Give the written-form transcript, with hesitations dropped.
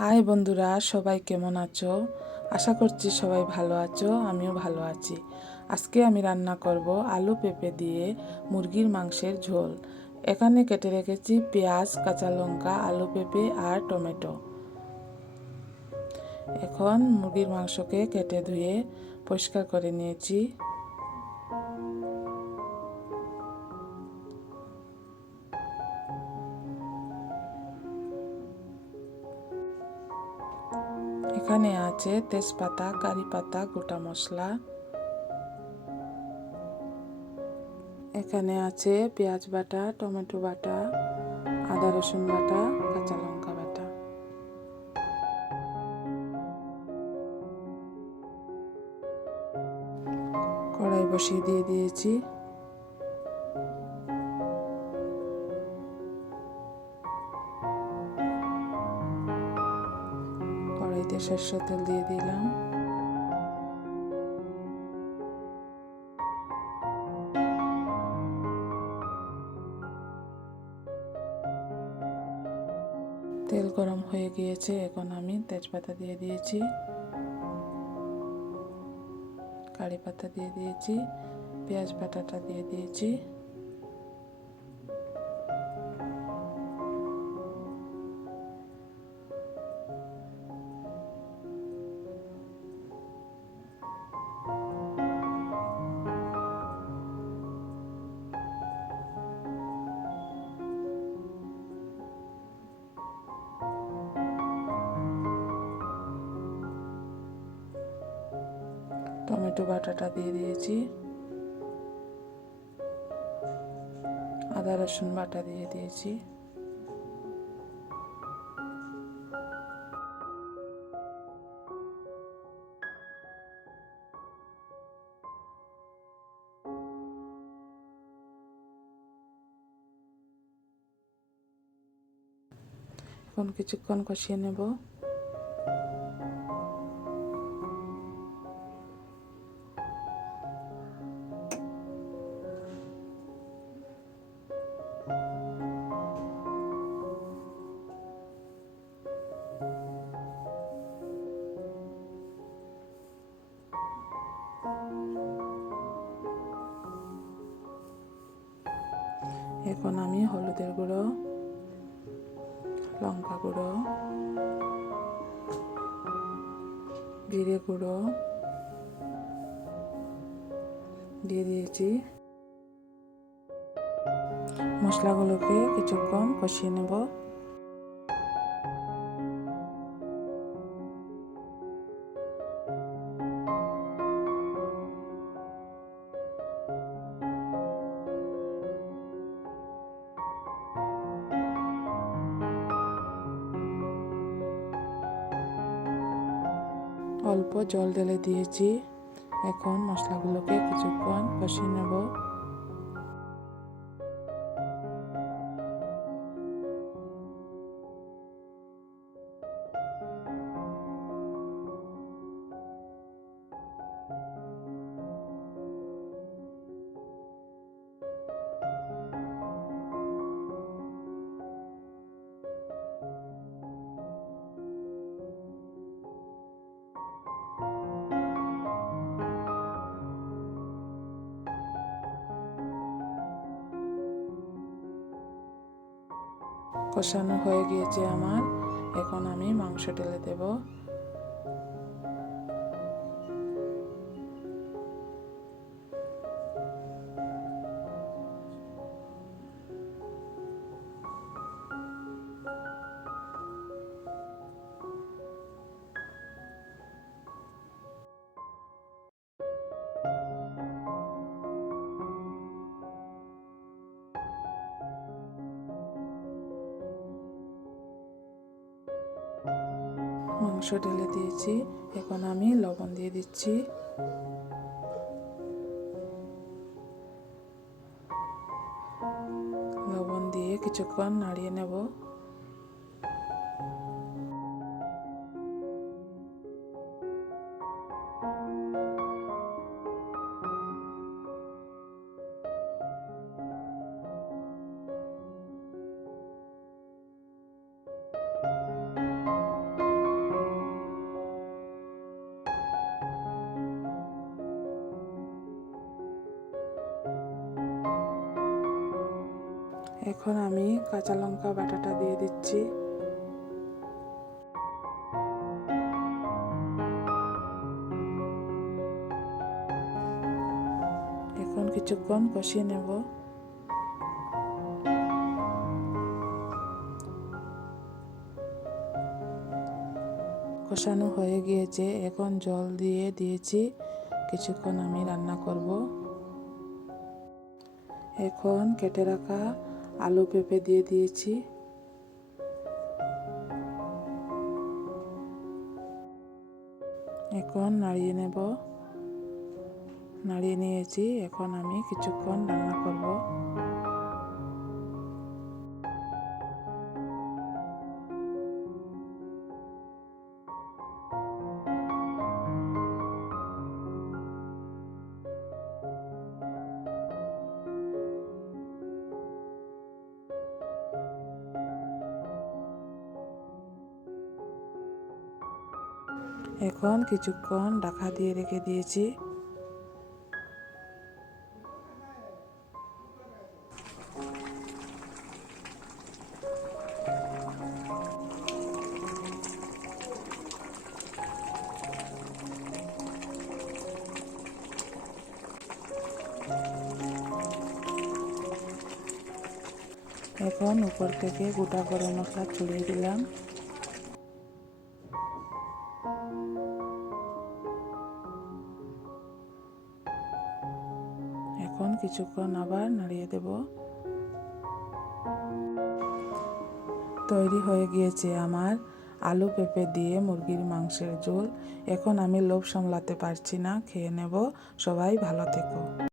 High বন্ধুরা, সবাই কেমন আছো? আশা করছি সবাই ভালো আছো, আমিও ভালো আছি। আজকে আমি রান্না করব আলু পেঁপে দিয়ে মুরগির মাংসের ঝোল। এখানে কেটে রেখেছি পেঁয়াজ, কাঁচা লঙ্কা, আলু পেঁপে আর টমেটো। এখন মুরগির মাংসকে কেটে ধুয়ে পরিষ্কার করে নিয়েছি। এখানে আছে তেজপাতা, কারি পাতা, গোটা মশলা। এখানে আছে পেঁয়াজ বাটা, টমেটো বাটা, আদা রসুন বাটা, কাঁচা লঙ্কা বাটা। কড়াই বসিয়ে দিয়ে দিয়েছি। কড়াইতে সরষের তেল দিয়ে দিলাম। তেল গরম হয়ে গিয়েছে, এখন আমি তেজপাতা দিয়ে দিয়েছি, কারি পাতা দিয়ে দিয়েছি, পেঁয়াজ বাটাটা দিয়ে দিয়েছি। টমেটো বাটাটা দিয়ে দিয়েছি, আদা রসুন বাটা দিয়ে দিয়েছি। এখন কিছুক্ষণ কষিয়ে নেব। এখন আমি হলুদের গুঁড়ো, লঙ্কা গুঁড়ো, জিরে গুঁড়ো দিয়ে দিয়েছি। মশলাগুলোকে কিছুক্ষণ কষিয়ে নেব। অল্প জল ঢেলে দিয়েছি। এখন মশলাগুলোকে কিছুক্ষণ কষিয়ে নেব। কষানো হয়ে গিয়েছে আমার। এখন আমি মাংস ঢেলে দেব। মাংস ঢেলে দিয়েছি, এখন আমি লবণ দিয়ে দিচ্ছি। লবণ দিয়ে কিছুক্ষণ নাড়িয়ে নেব। এখন আমি কাঁচা লঙ্কা বাটাটা দিয়ে দিচ্ছি। এখন কিছুক্ষণ কষিয়ে নেব। কষানো হয়ে গিয়েছে, এখন জল দিয়ে দিয়েছি। কিছুক্ষণ আমি রান্না করব। এখন কেটে রাখা আলু পেঁপে দিয়ে দিয়েছি। এখন নাড়িয়ে নেব। নাড়িয়ে নিয়েছি, এখন আমি কিছুক্ষণ রান্না করব। এখন কিছুক্ষণ ঢাকা দিয়ে রেখে দিয়েছি। এখন উপর থেকে গোটা গরম মশলা ছড়িয়ে দিলাম। এখন কিছুক্ষণ আবার নাড়িয়ে দেব। তৈরি হয়ে গিয়েছে আমার আলু পেঁপে দিয়ে মুরগির মাংসের ঝোল। এখন আমি লোভ সামলাতে পারছি না, খেয়ে নেব। সবাই ভালো থেকো।